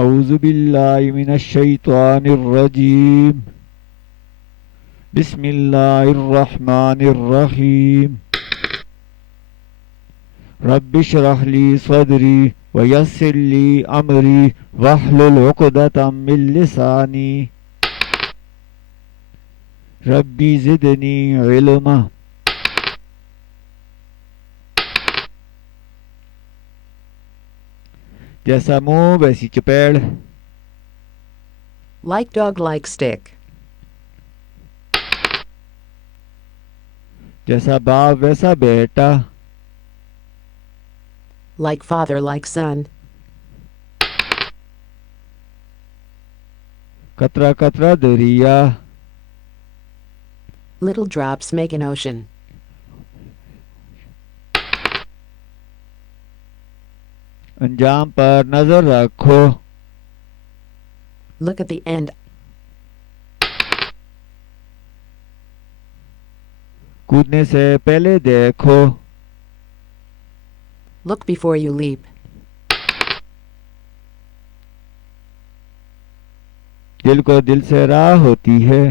अऊज़ु बिल्लाहि मिनश शैतानिर रजीम बिस्मिल्लाहिर रहमानिर रहीम रब्बि इश्रह ली सदरी व यस्सिर ली अमरी वहलुल उक़दतम मिन लिसानी रब्बी ज़िदनी इल्मा। जैसा मुंह वैसी चपेड़, Like dog, like stick. जैसा बाप वैसा बेटा, Like father, like son. कतरा कतरा दरिया, Little drops make an ocean. अंजाम पर नजर रखो, Look at the end. कूदने से पहले देखो, Look before you leap. दिल को दिल से राह होती है,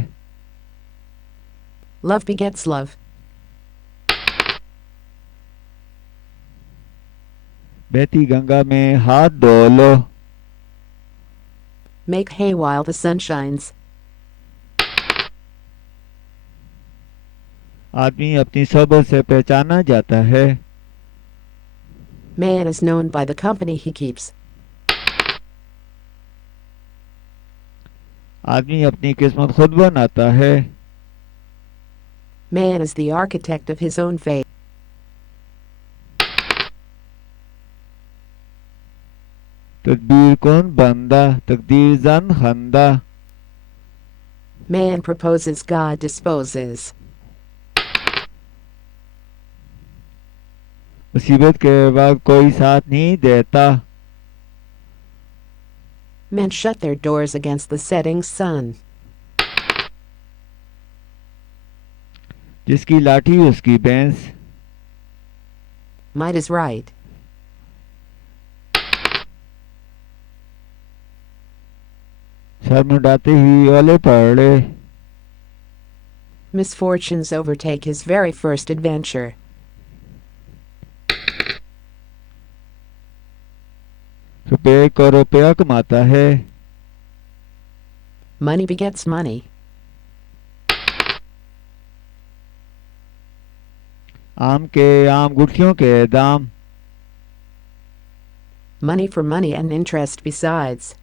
Love begets love. बहती गंगा में हाथ धो लो, Make hay while the sun shines. आदमी अपनी सब्र से पहचाना जाता है, Man is known by the company he keeps. आदमी अपनी किस्मत खुद बनाता है, Man is the architect of his own fate. तदबीर कौन बंदा तकदीर जन खंदा, Man proposes, God disposes. मुसीबत के बाद कोई साथ नहीं देता, Men shut their doors against the setting sun. जिसकी लाठी उसकी भैंस, Might is right. सर मुंडाते ही ओले पड़े, Misfortunes overtake his very first adventure. रुपये को रुपया कमाता है, Money begets money. आम के आम गुठलियों के दाम, Money for money and interest besides.